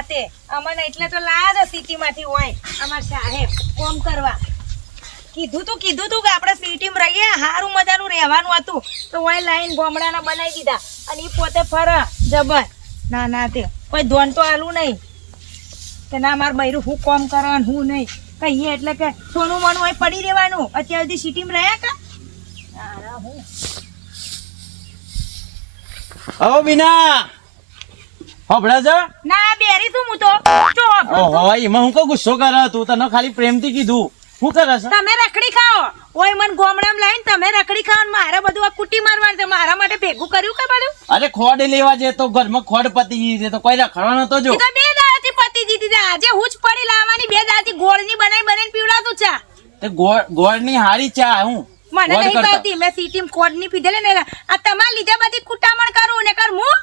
ના તે અમને એટલે તો લાયા છે સિટી માંથી હોય. અમાર સાહેબ, કોમ કરવા. કીધું તું કીધું તું કે આપણે સિટીમાં રહીએ સારું મજાનું રહેવાનું હતું. તો હોય લાઈન ગોમડાના બનાવી દીધા. અને એ પોતે ફર જબર. ના ના તે, કોઈ ધોન તો આલું નહીં. કે ના, માર બૈરું હું કોમ કરવાનું, હું નહીં. કહીએ એટલે કે સોનું મોનું હોય પડી રહેવાનું. અત્યાર સુધી સિટીમાં રહ્યા કા? હું. આવો બીના હોભળે ના બેરી હું તો. જો ઓહો એમાં હું કો ગુસ્સો કરે તું તને ખાલી પ્રેમથી કીધું. શું કરે છે? તમે રખડી ખાઓ. ઓય મન ગોમડામાં લાઈન તમે રખડી ખાઓ ને મારે બધું આ કુટી મારવાનું છે. મારા માટે ભેગું કર્યું કે બધું? અરે ખોડ લેવા જે તો ઘરમાં ખોડ પતી ગઈ છે તો કોઈ રખડવા નતો જો. બે દાડાથી પતી છે આજે હું જ પડી લાવવાની બે દાડાથી ગોળની બનાવી બનાવીને પીવડાતું ચા. તે ગોળ ગોળની હારી ચા હું. મને નહીં. ભાવતી મેં સીટીમ કોડની પીધેલે ને આ તમારા લીધે બધી કુટામણ કરું ને કર હું?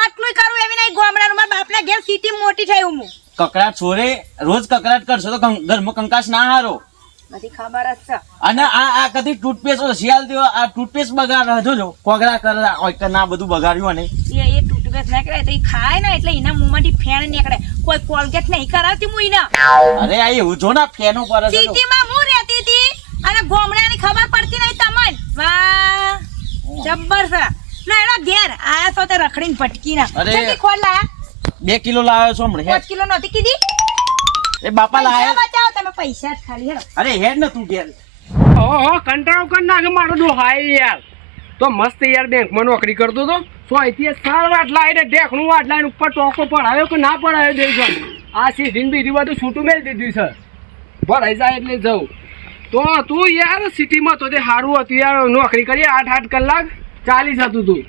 આટલું કરું એવી નહીં ગોમડાનું. મારા બાપના ઘેર સીટી મોટી થઈ હું. કકડાટ છોરે રોજ કકડાટ કરશો તો ઘરમાં કંકાસ ના હારો. બધી ખબર જ છે. અને આ આ કદી ટૂથપેસ્ટ શિયાળ દેવો આ ટૂથપેસ્ટ બગાડ જોજો કોગળા કરે હોય ના બધું બગાડ્યું અને. એ એ ટૂથપેસ્ટ નીકળે તો એ ખાય ને એટલે એના મોંમાંથી ફેણ નીકળે. કોઈ કોલગેટ નહીં કરાવતી હું એના. અરે આ એવું જો ના ફેન ઉપર. સિટીમાં હું રહેતી હતી? અને ગોમડાની ખબર પડતી નહીં તમને? વાહ જબ્બર છે. ના એના ઘેર આયા છો તે રખડીને ભટકીના. અરે. કેટલી ખોલ લાયા બે કિલો લાવ્યો છો હમણાં પાંચ હેડ કિલો નહોતી કીધી? એ બાપા પૈસા લાયા. બચાવો તમે પૈસા જ ખાલી હેડો. અરે હેડ ને તું ઘેર. ઓહો કંટાળો કરી નાખે મારો ડો હાય યાર. તો મસ્ત યાર બેંકમાં નોકરી કરતો તો. સો અહીંથી સાર વાટ લાવીને ઢેકણું વાટ લાવીને ઉપર ટોકો પડાવ્યો કે ના પડાવ્યો દેજો આ સીધીને બીજી બધું છૂટું મેળ દીધું છે. ભરાઈ જાય એટલે જવું. તો તું યાર સિટીમાં તો તે સારું હતું યાર નોકરી કરી આઠ આઠ કલાક. ચાલીસ હતું તું.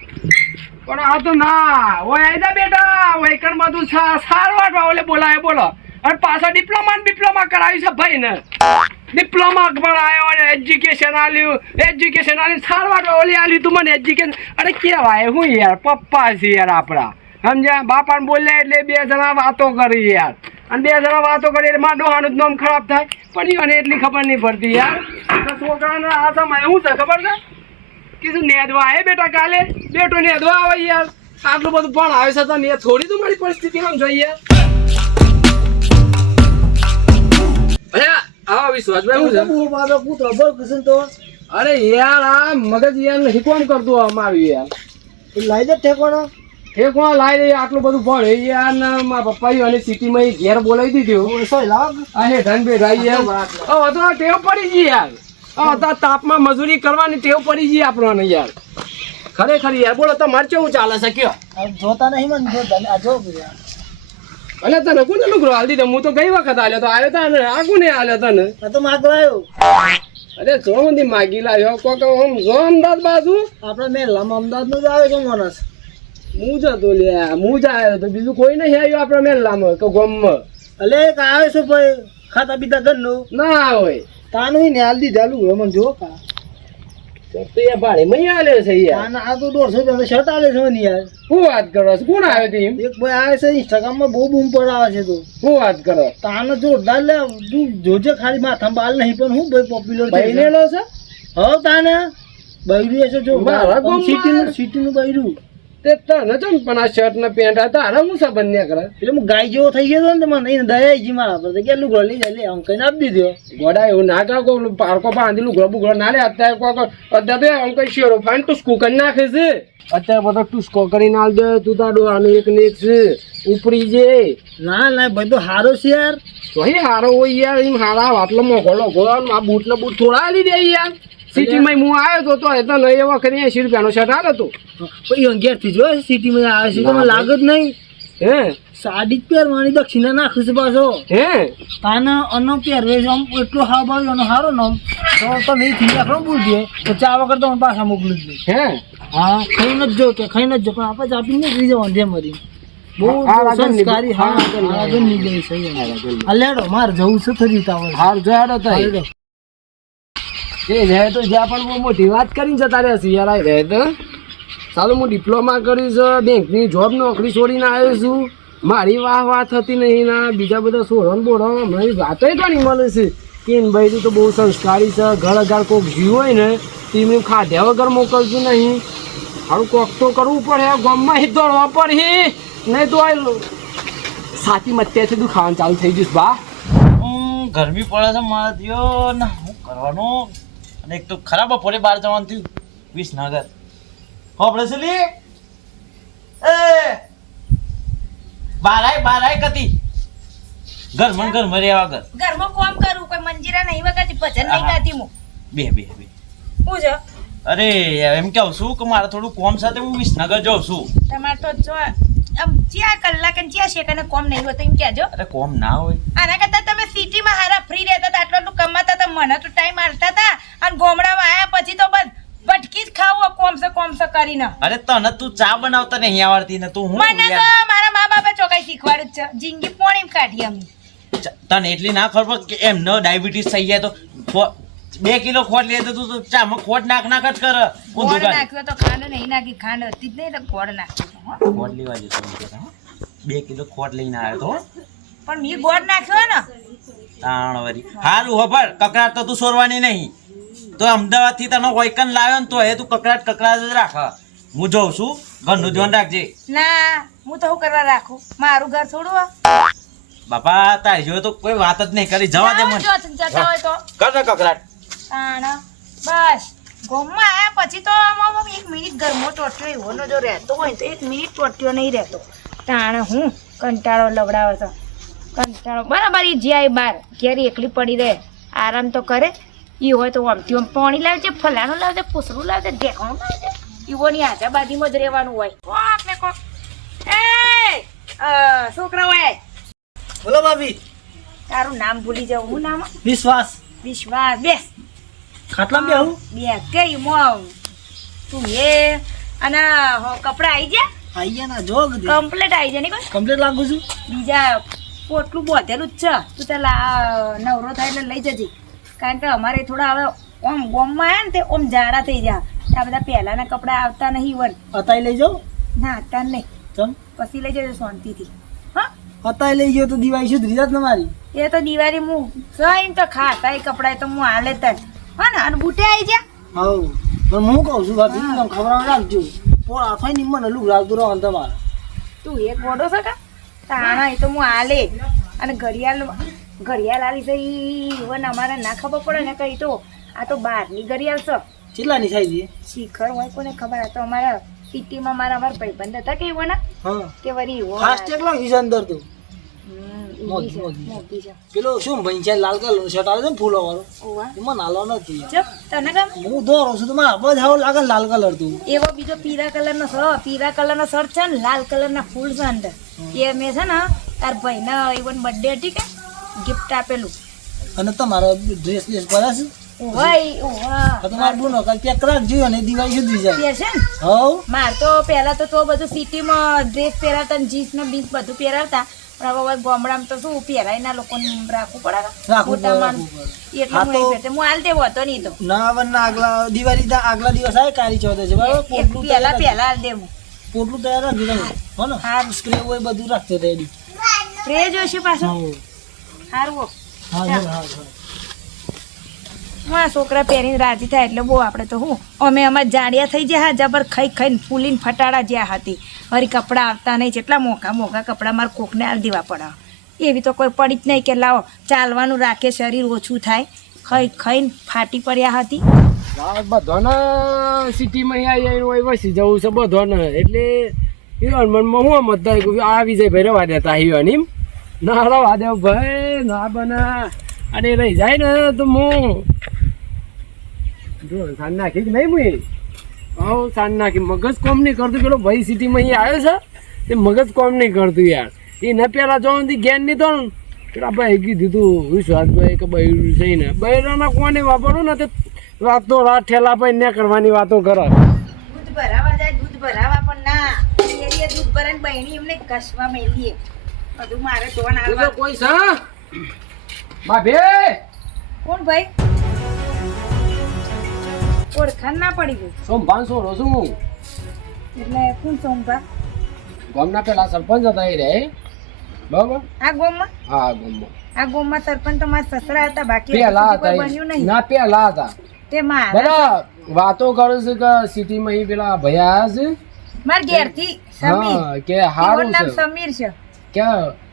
પણ આ તો ના, ઓય જા બેટા વૈકણમાં તું સાર આટવા ઓલે બોલાય, બોલો. અને પાછા ડિપ્લોમા ડિપ્લોમા કરાવી છે ભાઈ ને ડિપ્લોમા પણ આવ્યો અને એજ્યુકેશન આલ્યું એજ્યુકેશન આલ્યું સારવાર ઓલી આલ્યું તું મને એજ્યુકેશન અરે કેવાય, હું યાર, પપ્પા છે યાર આપણા. સમજ્યા? બાપાને બોલ્યા એટલે બે જણા વાતો કરી યાર. અને બે જણા વાતો કરી એટલે મારા ડોહાનું નામ ખરાબ થાય. પણ એને એટલી ખબર નહીં પડતી યાર. છોકરાને આ સમય શું છે ખબર છે? કીધું નેદવા આવે બેટા કાલે? બેટો નેદવા આવે યાર. આટલું બધું પણ આવે છે તો ને થોડી તો મારી પરિસ્થિતિ આમ જોઈએ. અરે આવા વિશ્વાસભાઈ શું છે? અરે યાર આ મગજ યાર નહીં કોમ કરતું આવ્યું યાર. ઠેકોણો કોણ લાવી દે આટલું બધું ભણે. યાર ને મારા પપ્પા અને સિટીમાં ઘેર બોલાવી દીધું. આ હે ધન બેઠા યાર. હવે તો ટેવ પડી ગઈ યાર. હવે તો આ તાપમાં મજૂરી કરવાની ટેવ પડી ગઈ આપણને યાર. ખરેખર યાર બોલો તમારે કેવું ચાલે છે કયો? જોતા નહીં મને જો જો અને તને કોને લુગડો હાલ દીધો? હું તો ગઈ વખત આલ્યો તો આવ્યો તા ને આ કોને આલ્યો તને? તો માગવા આવ્યો. અરે જોમથી માગી લાવ્યો કોક હું જો અમદાવાદ બાજુ? આપણે મેલામાં અમદાવાદનું જ આવે છે માણસ હું જતો લ્યા હું જ આવ્યો તો બીજું કોઈ નહીં આવ્યું આપણે મેલામાં કે ગોમ અલે એક આવે છે ભાઈ ખાતા પીતા ઘરનું. ના હોય. તાનું ને હાલ દીધા લુગડો મને જો કા. તો તો યાર ભાડે મહી આલે છે યાર. આ તો દોઢસો રૂપિયા શર્ટ આલે છે ને યાર. શું વાત કરો છો? કોણ આવ્યો તે એક ભાઈ આવે છે ઇન્સ્ટાગ્રામમાં બહુ બૂમ પડાવે છે તો. શું વાત કરો? તાનો જોરદાર લે તું જોજે ખાલી માથા બાલ નહીં પણ હું ભાઈ પોપ્યુલર છે. બહેનેલો છે? હવ તાને. બૈરું છે જો સિટી નું સિટી નું બૈરું. તે તને ચમ પણ આ શર્ટ ને પેન્ટ આ તારા હું સંબંધ ને કરે? એટલે હું ગાય જેવો થઈ ગયો ને તો મને એને દયા માં તો કે લુગડો લઈ જાય લે આમ કહીને આપી દીધો. ગોડા એવું ના કરે કોઈ પારકો બાંધી લુગડો બુગડો ના લે. અત્યારે કોક અત્યારે તો આમ કઈ શેરો ફાઈન ટુસ્કો કરી નાખે છે. અત્યારે બધો ટુસ્કો કરી આલ દે તું તાડો આનું એક ને એક છે. ઉપરી જે. ના ના બધો હારો છે યાર. તો હારો હોય યાર એમ હારા વાટલો મોઘો લોઘો આ બૂટ ને બૂટ થોડા આલી દે યાર. સિટીમાં હું આવ્યો તો તો એ તો લઈ એવા વખતે એસી રૂપિયાનો શર્ટ આવ્યો હતો પછી અંગેરથી જો સિટીમાં આવે છે તો મને લાગે જ નહીં. હે? સાડી જ પહેરવાની દક્ષિણા નાખું છું પાછો. હે? તાને અનો પહેરવેશ આમ એટલો હા ભાવ એનો હારો નો તો તમે થી રાખો બોલજે તો ચા વગર તો મને પાછા મોકલી દે હે? હા ખાઈને જ જો કે ખાઈને જ જો પણ આપણે આપીને નીકળી જવાનું જેમ મરી બહુ સંસ્કારી હા આગળ નીકળી છે લેડો મારે જવું છે થરી તાવર હાર જોયાડો તો એ રહે તો જ્યાં પણ બહુ મોટી વાત કરીને જતા રહ્યા છે યાર આ રહે તો. ચાલો, હું ડિપ્લોમા કર્યું છે બેંકની જોબ નોકરી છોડીને આવ્યો છું. મારી વાહ વાહ થતી નહીં ના. બીજા બધા સોરણ બોરો હમણાં વાતો ઘણી મળે છે કે ભાઈ તું બહુ સંસ્કારી છે, ઘર અગાર કોક જીવ હોય ને, તેમને ખાધ્યા વગર મોકલશું નહીં. હારું, કોક તો કરવું પડે ગામમાં હિત દોડવા પડે. નહીં તો આ સાચી અત્યારથી તું ખાવાનું ચાલુ થઈ જઈશ બા. ગરમી પડે છે, મારા દિયો ને હું કરવાનું? અને એક તો ખરાબ બપોરે બહાર જવાનું થયું. વિસનગર. હોપડે છે લી એ! બારાય બારાય કતી. ઘર મન ઘર મરે વગર ઘરમાં કોમ કરું કોઈ મંજીરા નહીં વગાતી ભજન નહીં. ગાતી હું. બે બે બે. હું અરે એમ કહું છું કે મારે થોડું કોમ સાથે હું વિસનગર જાઉં છું. તમારે તો જો જ્યાં કલાક અને જ્યાં સેકન્ડ કોમ નહીં હોતું એમ કહેજો. અરે કોમ ના હોય. આના કરતા તમે સિટીમાં હારા ફ્રી રહેતા હતા આટલું કમાતા હતા મને તો ટાઈમ હાલતા હતા. અને ગોમડામાં આવ્યા પછી તો બસ ભટકી જ ખાવું કોમ સે કોમ સે કરીને. અરે તને તું ચા બનાવતા નહીં આવડતી ને તું હું મને તો મારા મા બાપે ચોકાઈ શીખવાડ્યું છે. જિંદગી પોણી કાઢી અમે. તને એટલી ના ખબર કે એમ ન ડાયાબિટીસ થઈ જાય તો બે કિલો ખોટ લે તો તું ચામાં ખોટ નાખ નાખ જ કર. ગોળ નાખ્યો તો ખાંડ નહીં નાખી ખાંડ હતી જ નહીં તો ખોટ હો. ખોટ લેવા હો. બે કિલો ખોટ લઈને આવ્યો તો પણ મી ગોળ નાખ્યો ને? તાણ વરી. હારું હોભળ કકડાટ તો તું સોરવાની નહીં. તો અમદાવાદથી તને વૈકન લાવ્યો ને તો એ તું કકડાટ કકડાટ જ રાખ હું. જોઉં છું. ઘરનું ધ્યાન રાખજે. ના હું તો હું કરવા રાખું? મારું ઘર થોડું બાપા તારી જોયે તો કોઈ વાત જ નહીં કરી. જવા દે મને. કર ને કકડાટ. તાણ બસ. ગોમમાં આવ્યા પછી તો આમાં એક મિનિટ ઘરમાં ટોટ્યો એવો નો જો રહેતો હોય તો એક મિનિટ ટોટ્યો નહીં રહેતો. તાણે હું કંટાળો લવડાવે તો. કંટાળો બરાબર એ જ્યાં બાર ઘેર એકલી પડી રહે. આરામ તો કરે. એ હોય તો આમથી આમ પાણી લાવજે ફલાણું લાવજે પૂસરું લાવજે ઢેકણું લાવજે. ઈવોની આજુબાજુમાં જ રહેવાનું હોય. કોક ને કોક. એ છોકરાઓ છોકરા હોય બોલો ભાભી. તારું નામ ભૂલી જાઉં. હું નામ? વિશ્વાસ. વિશ્વાસ. બેસ. ખાટલા બેહું બે કઈ મો તું એ અને હો કપડા આવી ગયા? આઈ ગયા ના જો કમ્પ્લીટ આવી જાય ને કોઈ? કમ્પ્લીટ લાગુ છું. બીજા પોટલું બોધેલું જ છે. તું પેલા નવરો થાય એટલે લઈ જજે. કારણ કે અમારે થોડા હવે ઓમ ગોમમાં આવે ને તે ઓમ જાડા થઈ જા આ બધા પહેલાના કપડા આવતા નહીં વન અતાઈ લઈ જાઓ. ના અત્યારે નહીં. ચમ. પછી લઈ જજો શાંતિથી. હા? અતાઈ લઈ ગયો તો દિવાળી શું જાત ને મારી. એ તો દિવાળી હું જઈને તો ખાતા કપડા તો હું હાલે તન. હા ને અને બુટે આવી જા હવ પણ હું કહું છું ભાભી તમે ખબર રાખજો. પોળ આફાઈ ની મને લુક લાગતું રહો ને તમારે. તું એક ગોડો છે કા? તાણા એ તો હું આલે. અને ઘડિયાળ ઘડિયાળ આલી છે ઈ વન અમારે ના ખબર પડે ને કઈ તો. આ તો બહારની ઘડિયાળ છે. કેટલાની સાઈઝ છે શિખર હોય કોને ખબર આ તો અમારા સિટીમાં મારા અમારા ભાઈબંધ હતા કે એવો ના કે વરી ફાસ્ટ લાગી છે અંદર તો. મોગી, મોગી. મોગી છે. પેલો શું ભાઈ છે લાલ કલર શર્ટ આવે છે ને ફૂલો વાળો? એમાં નાલો નથી. તને ગમે? હું દોરો છું તો મારા બધા લાગે લાલ કલર તું. એવો બીજો પીળા કલરનો સ પીળા કલરનો શર્ટ છે ને લાલ કલરના ફૂલ છે અંદર. એ મેં છે ને તાર ભાઈને ઇવન બર્થડે હતી કે ગિફ્ટ આપેલું. અને તમારો ડ્રેસ ડ્રેસ છે? ઓવા ઈ- ઓવા. આ તો મારે બુનો કાલ પેક રાખજો અને દિવાળી સુધી જાય. પહેરશે ને? હવ. માર તો પહેલા તો તો બધું સિટીમાં ડ્રેસ પહેરાતા ને જીન્સ ને બીન્સ બધું પહેરાવતા. પણ હવે હવે તો શું પહેરાય ના લોકોને રાખવું પડે ને. રાખવું મોટા પડે, એટલે હું તો- હું હાલ દેવો હતો નહીં તો. ના આગલા દિવાળી આગલા દિવસ આવે ચૌદશ છે બરાબર? પહેલા પહેલા હાલ દેવું. પોટલું તૈયાર રાખજો તમે હો ને? હા. સ્પ્રે હોય બધું રાખજો રેડી સ્પ્રે જોશે પાછો? હા સારું હા હા. હા છોકરા પહેરીને રાજી થાય એટલે બહુ આપણે તો હું, અમે અમારે જાડિયા થઈ ગયા જબર ખાઈ ખાઈને ફૂલીને ફટાડા જ્યાં હતી. વળી કપડાં આવતા નહીં, જેટલા મોંઘા મોંઘા કપડાં મારે કોકને આલ દેવા પડે. એવી તો કોઈ પડી જ નહીં કે લાવો, ચાલવાનું રાખે, શરીર ઓછું થાય. ખાઈ ખાઈને ફાટી પડ્યા હતી. બધોને સિટીમાં અહીંયા હોય, વસી જવું છે બધોને. એટલે હિરોન મનમાં હું કે આ વિજય ભાઈ રવા દેતા હિરોન એમ. ના રવા દેવ ભાઈ, ના બના. અને રહી જાય ને તો હું જો સાંજ નાખી કે નહીં મુઈ? સાંજ નાખી મગજ કોમ નહીં કરતું. પેલો ભાઈ સિટીમાં અહીંયા આવ્યો છે. તે મગજ કોમ નહીં કરતું યાર. એ ન પેલા જો જ્ઞાન નહીં તો પેલા ભાઈ કીધું તું વિશ્વાસભાઈ કે બૈરું છે ને બૈરાના કોને વાપરો ને તે રાતો રાત ઠેલા ભાઈ ને કરવાની વાતો કરો. દૂધ ભરાવા જાય દૂધ ભરાવા પણ ના. દૂધ ભરાને બહેની એમને કસવા મેલીએ બધું મારે કોઈ છે? બાબે કોણ ભાઈ? ઓળખાણ ના પડી ગઈ. સોમ પાંચસો રો છું હું? એટલે કોણ સોમભા ગામના પેલા સરપંચ હતા એ રે બરાબર? આ ગોમમાં? હા ગામમાં. આ ગોમમાં સરપંચ તો મારા સસરા હતા બાકી પેલા હતા બન્યું નહીં. ના પેલા હતા. તે મારા બધા વાતો કરું છે કે સિટીમાં એ પેલા ભયા છે? મારા ઘેરથી સમીર. કે હારું છે. સમીર છે. કે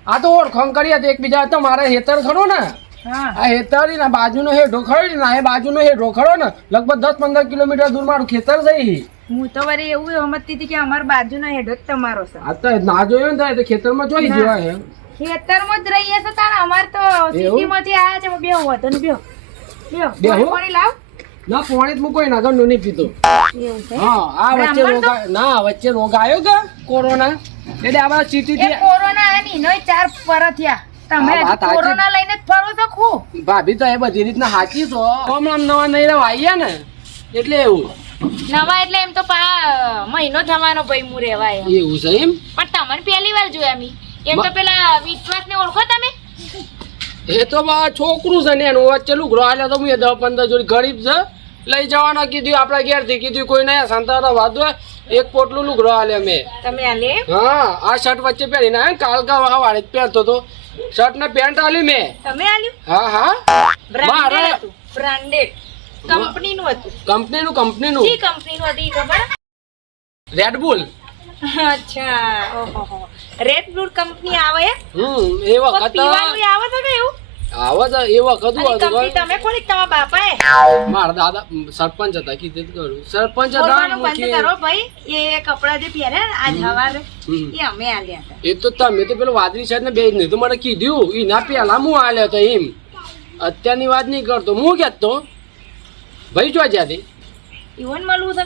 આ તો ઓળખાણ કરી હતી એકબીજા તો મારે હેતર ખરો ને? આ હેતર ને બાજુનો હેઠો ખરો ને બાજુ બાજુનો હે ખરો ને લગભગ દસ પંદર કિલોમીટર દૂર મારું ખેતર થઈ હું તો વળી એવું સમજતી હતી કે અમાર બાજુનો હેડો જ તમારો છે. આ તો ના જોયું ને તો ખેતરમાં જોઈ. જેવા હે ખેતરમાં જ રહીએ છે તારા અમાર તો સિટીમાંથી આયા છે બે હોતો ને બે બ્યો પાણી લાવ. ના પાણી મૂકો ના નું નહીં પીતો. હા આ વચ્ચે રોગ ના વચ્ચે રોગ આવ્યો કે કોરોના. એટલે આ સિટી એ થી કોરોના આની નોય ચાર પર થયા. તમે. કોરોના લઈને ફરો છો ભાભી તો એ બધી રીતના સાચી છો. હમણાં નવા નહીં રહેવા આવીએ ને એટલે એવું. નવા એટલે એમ તો પા મહિનો થવાનો ભાઈ હું રેવાય. એવું છે એમ? પણ તમને પહેલી વાર જોયા મી. એમ તો પેલા વિશ્વાસ ને ઓળખો તમે? એ તો બા છોકરું છે ને એનું વચ્ચે લુગડો આલ્યો તો હું એ દસ પંદર જોડી ગરીબ છે. લઈ જવાના કીધું આપણા ઘેરથી કીધું કોઈ નહીં સંતાનો વાંધો હોય. એક પોટલું લુગડો ગ્રહ મેં તમે આલે? હા આ શર્ટ વચ્ચે પહેરીને આવ્યો ને કાલ કા વાળે જ પહેરતો તો. શર્ટ ને પેન્ટ આલી મેં. તમે આલ્યું? હા હા. બ્રાન્ડેડ હતું. બ્રાન્ડેડ કંપનીનું હતું. કંપનીનું કંપનીનું કી કંપનીનું હતી ખબર? રેડ બુલ અચ્છા ઓહો રેડ બ્લુ કંપની આવે? હમ એ વખત પીવાનું આવે તો કે એવું? આવો તો એ વખત તમે ખોલી કે તમારા બાપાએ મારા દાદા સરપંચ હતા કીધું ખરું સરપંચ હતા બંધ કરો ભાઈ. એ કપડા જે પહેરે આજ હવારે એ અમે આલ્યા હતા. એ તો તમે તો પેલો વાદળી સાહેબ ને બે ને તો મને કીધું એના ના પેલા હું આલ્યો તો એમ. અત્યારની વાત નહીં કરતો. હું કહેતો ભાઈ જો જ્યાંથી? ઈવન મળવું છે.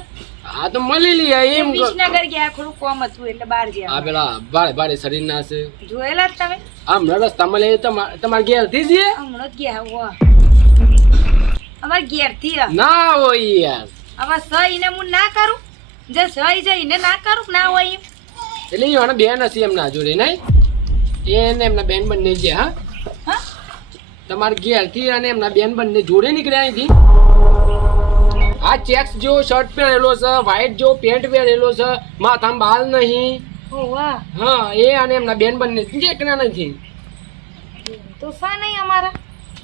આ તો મળી લઈએ એમ વિસનગર ગયા થોડું કોમ હતું એટલે બહાર આ ગયા પેલા ભાડે ભાડે શરીર ના છે. જોયેલા જ તમે? હમણાં રસ્તા લઈએ તમારે તમારે ઘેરથી જ એ? હમણાં ગયા હોવા અમાર ઘેરથી ના હોય યાર. હવે સહી ને હું ના કરું? જે સહી છે એને ના કરું? ના હોય એમ? એટલે મને બેન હશે એમના જોડે નહીં? એને એમના બેન બંને ગયા હા? હા? તમારે ઘેરથી અને એમના બેન બંને જોડે નીકળ્યા અહીંથી? આ ચેક્સ જેવો શર્ટ પહેરેલો છે વ્હાઈટ જેવો પેન્ટ પહેરેલો છે માથામાં બાલ નહીં. હા એ અને એમના બેન બંને. એકના નથી. તો સા નહીં અમારા.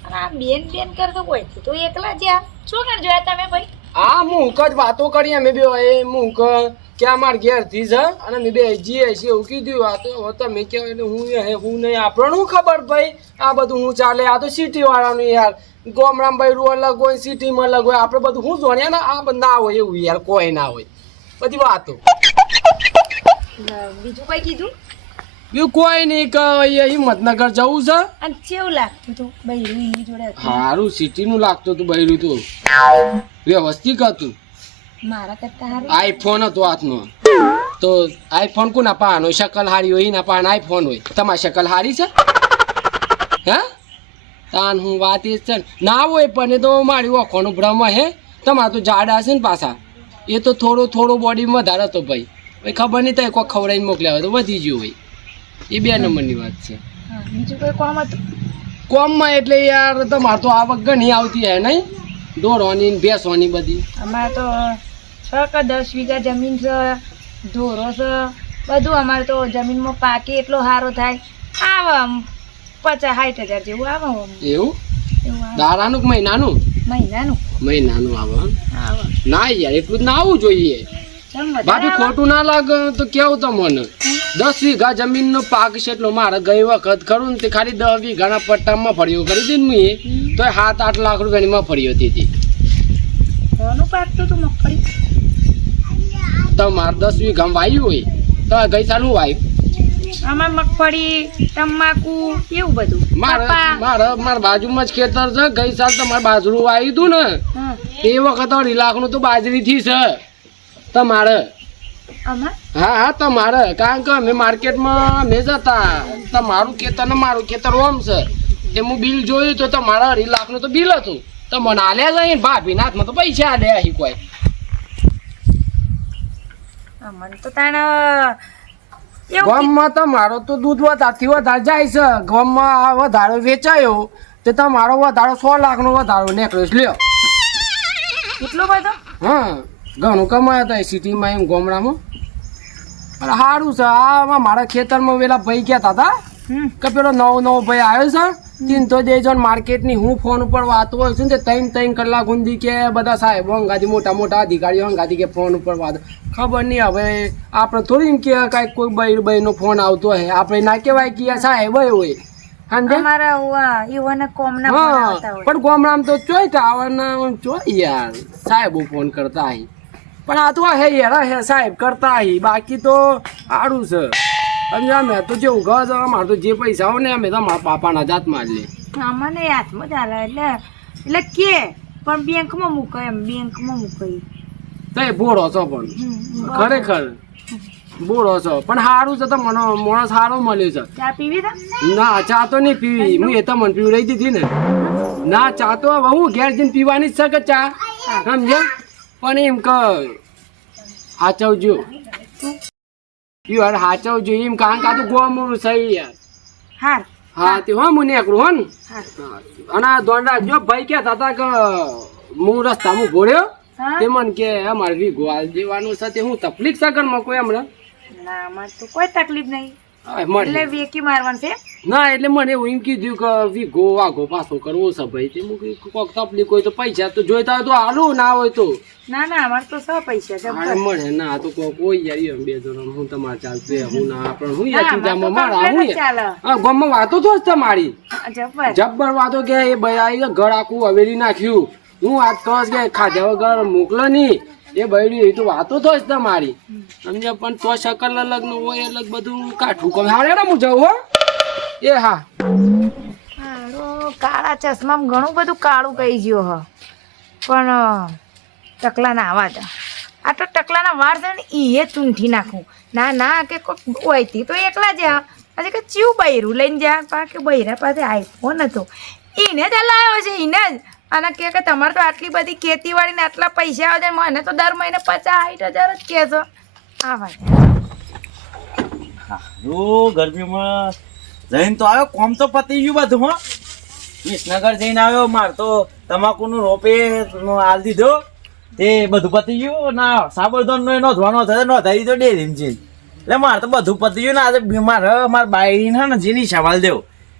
અરે આ બેન બેન કરતો કોઈ તો એકલા જ્યાં શું કર જોયા તમે ભાઈ? આ મૂક જ વાતો કરી અમે બે એ મૂક કે અમાર ઘેરથી છે અને મેં બે જીએ છે એવું કીધું આ તો તમે કહેવાય હું હે હું નહીં આપણને શું ખબર ભાઈ આ બધું હું ચાલે આ તો સિટી વાળાનું યાર. ગોમરામ ભાઈ રૂ અલગ હોય સિટીમાં અલગ હોય આપણે બધું હું જોણ્યા ને આ બધું ના હોય એવું યાર કોઈ ના હોય. બધી વાતો. બીજું કઈ કીધું? બીજું કોઈ નહીં કે હિંમતનગર જવું છે. અને કેવું લાગતું હતું? બૈરું જોડે સારું સિટીનું લાગતું હતું બૈરું તો. વ્યવસ્થિત હતું. મારા કરતા હારું? આઈફોન હતો હાથનો. તો આઈફોન કોના પાનો શકલ હારી હોય એના પાન આઈફોન હોય. તમારી શકલ હારી છે? હા? તાન હું વાત એ છે ને. હોય પણ એ તો મારી ઓખોનું ભ્રમ હે. તમારે તો જાડા હશે ને પાછા. એ તો થોડો થોડો બોડીમાં વધારે હતો ભાઈ. ભાઈ ખબર નહીં થાય કોઈ ખવડાવીને મોકલ્યા હોય તો વધી ગયું હોય. એ બે નંબરની વાત છે. હા, બીજું કોઈ કોમ હતું? કોમમાં એટલે યાર તમારે તો આવક ઘણી આવતી હે નહીં દોડવાની ને બધી. અમારે તો છ કે દસ વીઘા જમીન છે ઢોરો છે બધું અમારે તો જમીનમાં પાકે એટલો સારો થાય. આવે પચાસ સાઠ હજાર જેવું આવે એવું? દાડાનું કે મહિનાનું? મહિનાનું. મહિનાનું આવે. આવે. ના યાર એટલું જ ના આવવું જોઈએ. આવે? ખોટું ના લાગે તો કેવું તમને? દસ વીઘા જમીન નો પાક છે એટલો મારે ગઈ વખત ખરું ને તે ખાલી દસ વીઘાના પટ્ટામાં ફળીઓ કરી હતી ને મેં તો સાત આઠ લાખ રૂપિયાની માં ફળીઓ હતી કોનું પાકતું હતું મગફળી? તો મારે દસ વીઘામાં વાયું હોય. તો ગઈ સાલ હું વાયું? આમાં મગફળી તમાકુ એવું બધું. મારે. મારે મારા બાજુમાં જ ખેતર છે. ગઈ સાલ તમારે બાજરું વાવ્યું હતું ને. એ વખત અઢી લાખનું તો બાજરીથી છે. તમારે. હા હા તમારે. કારણ કે અમે માર્કેટમાં અમે જતા તમારું ખેતર ને મારું ખેતર ઓમ છે. તે હું બિલ જોયું તો તમારા અઢી લાખનું તો બિલ હતું. તો મને આલ્યા જાય ભાભી હાથમાં તો પૈસા આલ્યા અહીં કોઈ. મને તો તાણ ગામમાં તમારો તો દૂધ વધારથી વધારે જાય છે. ગમમાં આ વધારો વેચાયો તે તમારો વધારો સો લાખનો વધારો નીકળ્યો લ્યો. કેટલો બધો? હા. ઘણું કમાયા હતા સિટીમાં એમ ગામડામાં. પણ સારું છે આમાં મારા ખેતરમાં પેલા ભાઈ કહેતા હતા કે પેલો નવો નવો ભાઈ આવ્યો છે તીન તો દે જોન માર્કેટની હું ફોન ઉપર વાતો હોય છું ને ત્રણ ત્રણ કલાક સુધી કે બધા સાહેબો અંગાથી મોટા મોટા અધિકારીઓ અંગાથી કે ફોન ઉપર વાતો. ખબર નહીં હવે આપણે થોડી એમ કે કાંઈક કોઈ બૈર બૈરનો ફોન આવતો હોય. આપણે ના કહેવાય કે સાહેબ હોય પણ ગોમરામ તો ચોય ટાવરના ચોય યાર. સાહેબો ફોન કરતા હી પણ આ તો હે યાર હે સાહેબ કરતા હી. બાકી તો સારું છે. અને અમે તો જેવું ઘર છે મારે તો જે પૈસા હોય ને અમે તો અમારા પાપાના જાત માર લે. અમને હાથમાં ચાલે એટલે એટલે કે પણ બેંકમાં મૂકે એમ બેંકમાં મૂકે તો એ બોળો છો પણ. ખરેખર. બોળો છો. પણ સારું છે તો મને માણસ સારો મળ્યો છે. ચા પીવી ના ચા તો નહીં પીવી. હું એ તો મને પીવડાવી દીધી ને. ના ચા તો હવે હું ઘેર જઈને પીવાની જ છે કે ચા? સમજ્યા? પણ એમ કે હાચવજો. યાર હાચવજો. એમ કારણ કે આ તો ગોમું છે યાર. હાર. હા તે હો મુ નીકળું હો ને અને આ જો ભાઈ કહેતા હતા કે હું રસ્તામાં ભોળ્યો. તે મને કે મારે ગોવાલ દેવાનું છે. તે હું તકલીફ છે ઘરમાં કોઈ હમણાં? ના અમારે તો કોઈ તકલીફ નહીં. હા, એટલે વેકી મારવાનું છે ના એટલે મને એવું એમ કીધું કે વીઘો વાઘો પાછો કરવો છે ભાઈ. તે મું કોક તકલીફ હોય તો પૈસા તો જોઈતા હોય તો હાલું ના હોય તો. ના ના અમારે તો સો પૈસા હારે મળે ના તો કોક હોય યાર બે જણ હું તમારે ચાલશે હું ના આપણે હું યાર ચિંતામાં મારા હું હા ગામમાં વાતો તો જ તમારી. જબર જબ્બર. વાતો કે એ ભાઈ આવી ઘર આખું હવેલી નાખ્યું. હું આજ કહસ કે ખાધા વગર મોકલો નહીં. એ બૈડી એ તો વાતો તો જ તમારી. સમજે પણ તો શકલ લગ્ન હોય અલગ બધું કાઠું કમ હારે ને હું જવું હો. એ હા. કાળા ચશ્મામાં ઘણું બધું કાળું કહી ગયો હ. પણ ટકલાના આવા હતા આ તો ટકલાના વાળ છે ને એ ચૂંઠી નાખું. ના ના કે કોઈક ઓયતી તો એકલા જ આજે કે ચીવ બૈરું લઈને જા. પા કે બૈરા પાસે આઈફોન હતો. એને જ લાવ્યો છે એને જ. અને કે કે તમારે તો આટલી બધી ખેતીવાડીને આટલા પૈસા આવે છે, મને તો દર મહિને પચાસ, સાઠ હજાર જ કહેશો આ હા હારું, ગરમીમાં જઈને તો આવ્યો, કોમ તો પતી ગયું બધું, હો. વિસનગર જઈને આવ્યો, માર તો તમાકુનું રોપે હાલ દીધો. તે બધું પતી ગયું, ના સાબરદોન નો ધોવાનો થયો, નોંધાઈ દીધો ડેરી જઈને. એટલે મારે તો બધું પતી ગયું ને આજે મારે, મારા બાઈને ને, જેની સવાલ દેવ.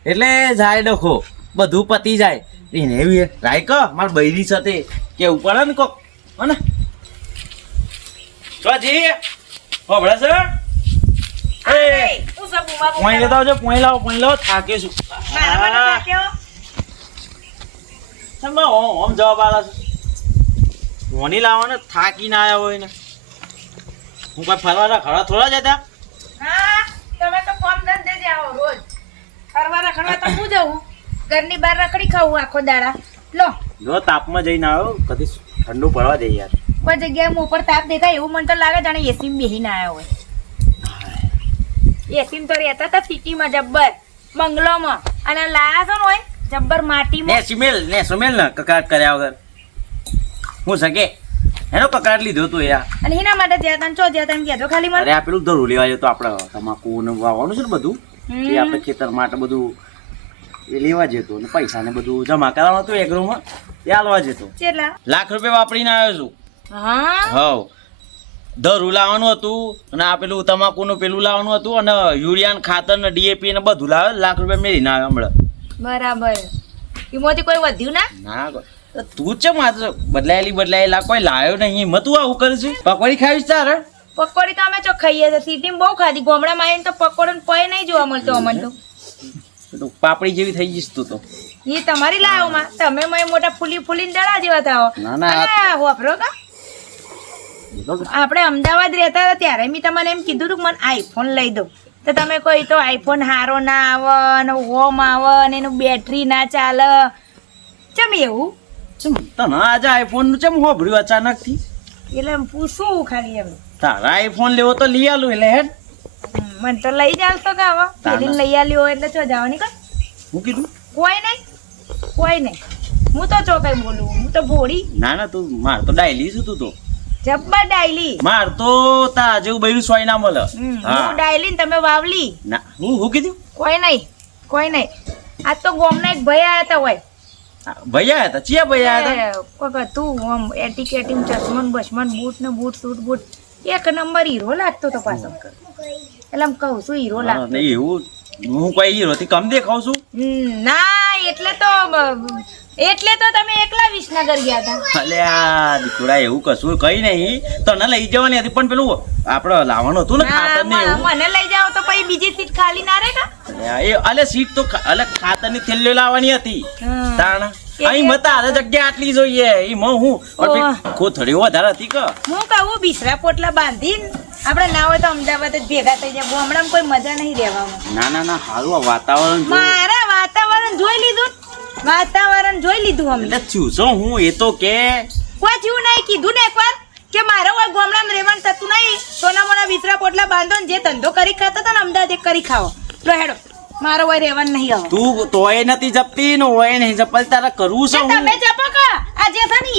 એટલે જાય ડખો, બધું પતી જાય. એને એવી રાય ક માર બૈરી સાથે કેવું પડે ને કોક. હને ચોજી હોભળે છે? એ. પોઈ લેતા આવજો પોઈ લાવો પોઈ લાવો થાકે છું? તમે ઓમ જવાબ આલા છો. મોની ને થાકી ના આવ્યા હોય ને. હું કોઈ ફરવાના ખરા થોડા જતા? હા તમે તો કોમ ધંધે જ આવો રોજ. ફરવા રખડવા તો હું જવું ઘરની બહાર રખડી ખાવું આખો દાડા. લો. જો તાપમાં જઈને આવ્યો કદી ઠંડુ પડવા દે યાર. કોઈ જગ્યાએ મોં પર તાપ દેખાય એવું મને તો લાગે જાણે એસી બેહીને આવ્યો હોય. એસી તો રહેતા હતા સિટીમાં જબ્બર બંગલોમાં. અને લાયા છો ને હોય જબ્બર ને સુમેલ ને સુમેલ ને કકડાટ કર્યા વગર. હું સકે એનો કકડાટ લીધો તો યાર અને એના માટે જ્યાં તને ચો જ્યાં તને કહેજો ખાલી અરે મને આ પેલું ધરું લેવા જતો આપણે તમાકુ ને વાવવાનું છે ને બધું? એ આપણે ખેતર માટે બધું એ લેવા જતો અને પૈસા ને બધું જમા કરવાનું હતું એગ્રોમાં એ હાલવા જતો. લાખ રૂપિયા વાપરીને આવ્યો છું. હા? હવ. ધરું લાવવાનું હતું અને આ પેલું તમાકુનું પેલું લાવવાનું હતું અને યુરિયા ખાતર ને ડીએપી ને બધું લાવે લાખ રૂપિયા મેળીને આવ્યો હમણાં. બરાબર. એમાંથી કોઈ વધ્યું ના? ના. તો છે માત્ર. બદલાયેલી બદલાયેલા કોઈ લાવ્યો નહીં. એમાં તું આવું કરે છે? પકોડી ખાવીશ તારે? પકોડી તો અમે ચો ખાઈએ છીએ સિટીમાં બહુ ખાધી. ગામડામાં આવીને તો પકોડો પય નહીં જોવા મળતો અમને તો. પાપડી જેવી થઈ જઈશ તું તો. એ તમારી લાવો માં તમે મને મોટા ફૂલી ફૂલીને દડા જેવા થાઓ. ના, ના, વાપરો કા આપણે અમદાવાદ રહેતા હતા ત્યારે મેં તમને એમ કીધું હતું કે મને આઈફોન લઈ દો. તો તમે કોઈ તો આઈફોન હારો ના આવે અને હોમ આવે અને એનું બેટરી ના ચાલે. ચમ એવું? ચમ તને આજે આઈફોનનું ચમ હોભળ્યું અચાનકથી એટલે પૂછવું ખાલી એમ. તારા આઈફોન લેવો તો લઈ આલું એટલે હેડ. મને તો લઈ ચાલતો કે આવા તાના. લઈ આલી હોય એટલે છો જવાની કર. હું કીધું? કોઈ નહીં કોઈ નહીં. હું તો ચોકાઈ બોલું હું તો ભોળી. ના ના તું માર તો ડાયલી છું તું તો. જબ્બર ડાયલી. માર તો તા જેવું બૈરું સોય ના મળે. હું ડાયલી ને તમે વાવલી. ના હું હું કીધું? કોઈ નહીં કોઈ નહીં. આજ તો ગોમના એક ભાઈ આવ્યા હતા હોય. ભૈયા હતા? ચિયા ભૈયા હતા? કોક તું આમ એટી કેટી ચશ્મન બસમન બૂટ ને બૂટ સૂટ બૂટ. એક નંબર હીરો લાગતો તો પાછો. એટલે આમ કહું છું હીરો નહીં એવું હું કોઈ હીરો થી કમ દેખાવ છું. ના એટલે તો એટલે તો તમે એકલા વિસનગર ગયા હતા. અલે આ દીકરા એવું કશું કઈ નહીં. તને લઈ જવાની હતી પણ પેલું આપણે લાવવાનું હતું ને ખાતર ને એવું. મને લઈ જાવ તો પછી બીજી સીટ ખાલી ના રહે કા? એ અલે સીટ તો અલે ખાતરની થેલીઓ લાવવાની હતી. તાણા. અહીં મત આરે જગ્યા આટલી જોઈએ. એમાં હું કોથળીઓ વધારે હતી કે. હું કહું બિસરા પોટલા બાંધીને આપણે ના હોય તો અમદાવાદ જ ભેગા થઈ જાય ગામડામાં કોઈ મજા નહીં રહેવામાં. ના ના ના હારું આ વાતાવરણ મારા વાતાવરણ જોઈ લીધું? વાતાવરણ જોઈ લીધું અમને શું હું એ તો કે કોઈ થયું નહીં કીધું ને એકવાર કે મારે હોય ગામડામાં રહેવાનું થતું નહીં. સોના મોના વિતરા પોટલા બાંધો ને જે ધંધો કરી ખાતા હતા ને અમદાવાદ એક કરી ખાવો લો હેડો મારો હોય રહેવાનું નહીં આવે. તું તોય નથી જપતી ને હોય નહીં જપતી તારે કરવું છે તમે જપો કા આ જે છે ને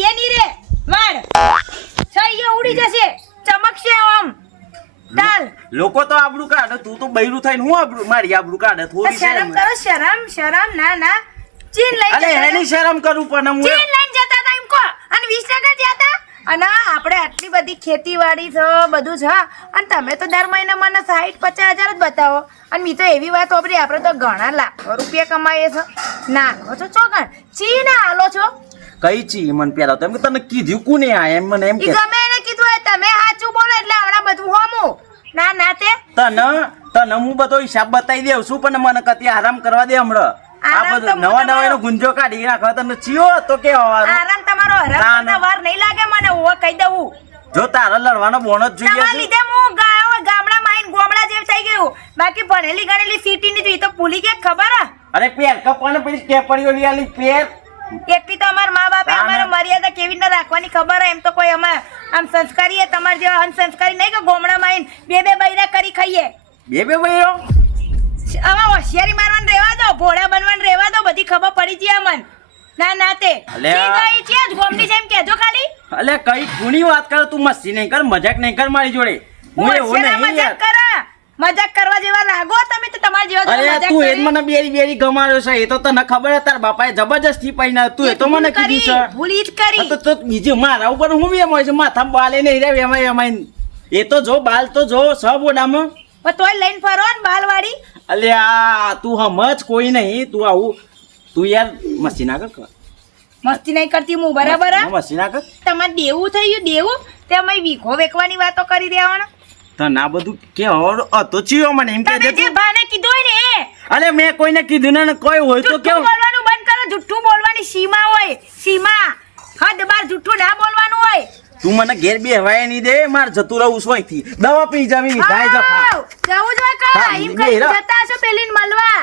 લોકો તો આબડું કાઢે તું તો બૈરું થઈને હું આબડું મારી આબડું કાઢે તો થોડી શરમ કરો શરમ શરમ ના ના. ચીન લઈ અરે એની શરમ કરું પણ હું ચીન લઈને જતા હતા એમ કો અને વિસનગર જતા અને આપણે આટલી બધી ખેતીવાડી છે બધું છે અને તમે તો દર મહિને મને સાઠ પચાસ હજાર જ બતાવો. અને મી તો એવી વાત વાપરી આપણે તો ઘણા લાખો રૂપિયા કમાઈએ છો. નાખો છો ચી ચીને હાલો છો. કઈ ચી? મને પેલા તો એમ કે તને કીધું કોને આ? એમ મને એમ કે. ગમે એને કીધું તમે સાચું બોલો એટલે હમણાં બધું હોમું. ના ના તે. તને તને હું બધો હિસાબ બતાવી દેવ છું પણ મને કતી આરામ કરવા દે હમણાં. આ બધું નવા નવા એનો ગુંજો કાઢી નાખવા તને ચિયો તો કે આરામ તમારો હરામ ના, કરતા ના. વાર નહીં લાગે મને હું કહી દઉં. જો તારા લડવાનો બોન જ જોઈએ તમારા લીધે હું ગાયો ગામડામાં આવીને ગોમડા જેવું થઈ ગયું. બાકી ભણેલી ગણેલી સિટી ની તો ભૂલી ગયા ખબર હે? અરે પેર કપાને પેલી કેપડીઓ લઈ આલી પેર. એટલી તો અમારા મા બાપે. અમારે મર્યાદા કેવી રીતે રાખવાની ખબર એમ તો કોઈ અમે આમ સંસ્કારીએ તમારા જેવા અનસંસ્કારી નહીં કે ગોમડામાં આવીને બે બે બૈરા કરી ખાઈએ. બે બે બૈરો? હવે હોશિયારી મારવાનું રહેવા દો ભોળા બનવાનું રહેવા દો બધી ખબર પડી છે અમને. ના ના તે. ગઈ છે જ ગોમની જેમ કહેજો ખાલી. અલે કઈ ગુણી વાત કરે તું મસ્તી નહીં કર મજાક નહીં કર મારી જોડે. હું એવું નહીં મજાક કરા. મજાક કરવા જેવા લાગો તમે તો તમારા જેવા અરે તું એ મને બેરી બેરી ગમાડ્યો છે એ તો તને ખબર તારા બાપાએ જબરજસ્તી પૈના તું એ તો મને કીધી છે. ભૂલી જ કરી. તો તો બીજું મારા ઉપર હું એમ હોય છે માથામાં બાલે નહીં રે એમાં એમાં એ તો જો બાલ તો જો સબ ઓડામાં. પણ તોય લઈને ફરો ને બાલવાડી. અલ્યા તું હમજ કોઈ નહીં તું આવું તું યાર મસ્તી ના કર. મસ્તી નહીં કરતી હું બરાબર? મસ્તી ના કર. તમારે દેવું થઈ ગયું દેવું? તે અમે વીખો વેકવાની વાતો કરી દેવાના. તને આ બધું કે હવ તો ચિયો મને એમ કે જે ભાને કીધું ને એ. અરે મેં કોઈને કીધું ને કોઈ હોય તો કેવું? બોલવાનું બંધ કરો જુઠ્ઠું બોલવાની સીમા હોય. સીમા. હદ બાર જુઠ્ઠું ના બોલવાનું હોય. તું મને ઘેર બે હવાય નહીં દે મારે જતું રહું છું અહીંથી દવા પી જવી જાય જફા. જવું જોઈએ કા? એમ બે જતા હશો પેલીન મળવા.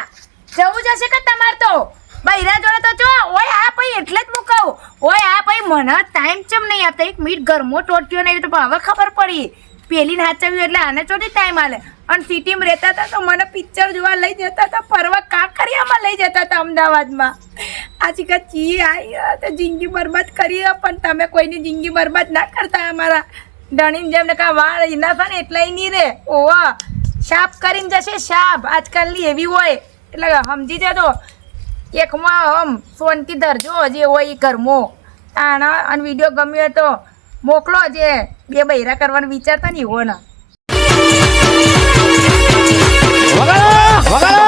જવું જશે કે તમાર તો? બૈરા જોડે તો જો ઓય આ પઈ એટલે જ હું કહું. ઓય આ પઈ મને ટાઈમ ચમ નહીં આપતા? એક મિનિટ ઘરમો ટોટ્યો નહીં તો હવે ખબર પડી. પેલીને હાચવ્યું એટલે આને ચોથી ટાઈમ આલે. અને સિટીમાં રહેતા હતા તો મને પિક્ચર જોવા લઈ જતા હતા, ફરવા કાંકરિયામાં લઈ જતા હતા અમદાવાદમાં. આજી કા ચી આવી તો જિંદગી બરબાદ કરી પણ તમે કોઈની જિંદગી બરબાદ ના કરતા અમારા ધણીને જેમ ને કાં વાળ ઈના થાય ને એટલે નહીં રે. ઓવા શાપ કરીને જશે શાપ. આજકાલની એવી હોય, એટલે સમજી જજો. એકમાં આમ સોનથી ધરજો જે હોય એ ઘરમાં. આના અને વીડિયો ગમ્યો હતો મોકલો જે બે બૈરા કરવાનું વિચારતા નહીં એવો ના વગાડો. વગાડો